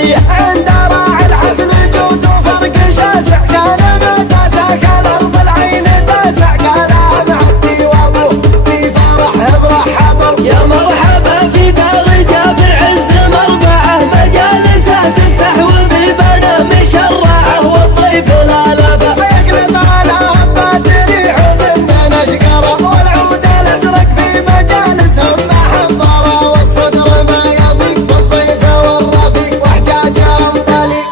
العربية عند راعي الحفل جود وفرق شاسع، كان متاسع كالأرض العين تاسع، قالها معدي وابوه في فرح برحب. يا مرحبا في دار جابر عز مربعه، مجالسه تفتح وبيبانه مشرعه، والضيف لا لفه فيقلط على هبات ريح ومنه نشقره، والعود الازرق في مجالسهم محضره، والصدر ما يضيق والضيف والرفيق واحجاجهم طليق.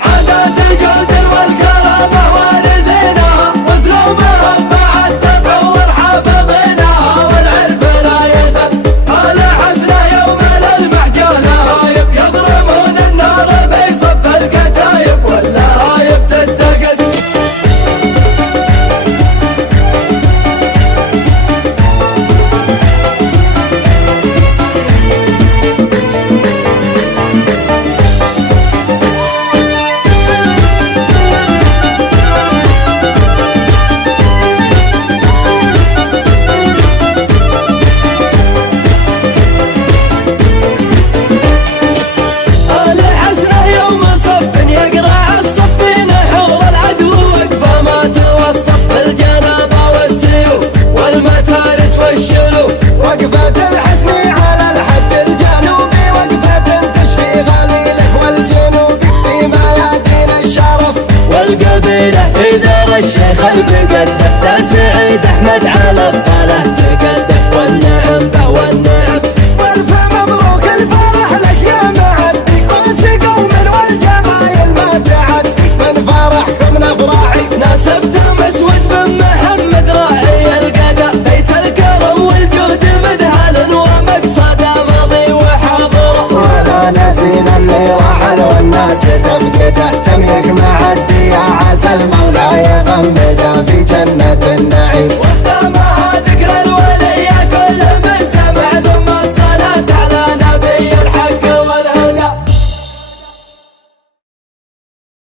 عادات الجود والكرامه والدينها، واسلوبها مع التطور حافظينها، والعرف لا يزال على حسنه يوم للمحجونه، يضربون النار في صف الكتايب واللايب تتقد. وقفة الحسني على الحد الجنوبي، وقفة تشفي غليله والجنوبي في ميادين الشرف والقبيلة في دار الشيخ المقدم، سعيد أحمد على الطاله تقدم، والنعم به والنعم. والف مبروك الفرح لك يا معدي، وانس قوم والجمايل ما تعدي، من فرحكم نفرحي ناسبت مسود بن محمد راعي القدا، بيت الكرم والجود مذهل ومقصد ماضي وحاضر، ولا نسينا اللي رحل والناس تفقده، سميك معدي يا عسى المولى يغمده.